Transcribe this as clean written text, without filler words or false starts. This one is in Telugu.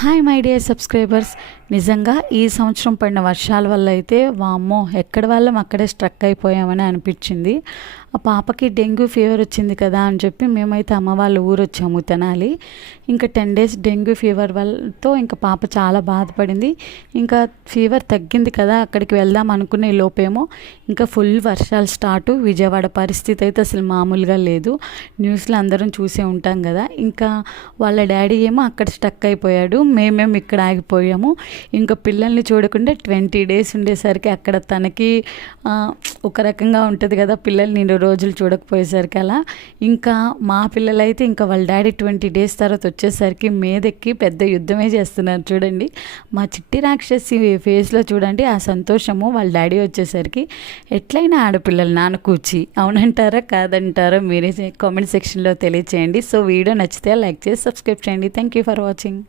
Hi my dear subscribers. నిజంగా ఈ సంవత్సరం పడిన వర్షాల వల్ల అయితే వామ్మో ఎక్కడి వాళ్ళం అక్కడే స్ట్రక్ అయిపోయామని అనిపించింది. ఆ పాపకి డెంగ్యూ ఫీవర్ వచ్చింది కదా అని చెప్పి మేమైతే అమ్మ వాళ్ళ ఊరు వచ్చాము తెనాలి. ఇంకా 10 days డెంగ్యూ ఫీవర్ వల్లతో ఇంకా పాప చాలా బాధపడింది. ఇంకా ఫీవర్ తగ్గింది కదా అక్కడికి వెళ్దాం అనుకునే లోపేమో ఇంకా ఫుల్ వర్షాలు స్టార్ట్. విజయవాడ పరిస్థితి అయితే అసలు మామూలుగా లేదు. న్యూస్లో అందరం చూసే ఉంటాం కదా. ఇంకా వాళ్ళ డాడీ ఏమో అక్కడ స్టక్ అయిపోయాడు, మేమేమో ఇక్కడ ఆగిపోయాము. ఇంకా పిల్లల్ని చూడకుండా 20 days ఉండేసరికి అక్కడ తనకి ఒక రకంగా ఉంటుంది కదా, పిల్లల్ని 2 రోజులు చూడకపోయేసరికి అలా. ఇంకా మా పిల్లలైతే ఇంకా వాళ్ళ డాడీ 20 days తర్వాత వచ్చేసరికి మీదెక్కి పెద్ద యుద్ధమే చేస్తున్నారు చూడండి. మా చిట్టి రాక్షసి ఫేస్లో చూడండి ఆ సంతోషము. వాళ్ళ డాడీ వచ్చేసరికి ఎట్లయినా ఆడపిల్లలు నాన్న కూర్చి, అవునంటారా కాదంటారా మీరే కామెంట్ సెక్షన్లో తెలియచేయండి. సో వీడియో నచ్చితే లైక్ చేసి సబ్స్క్రైబ్ చేయండి. Thank you for watching.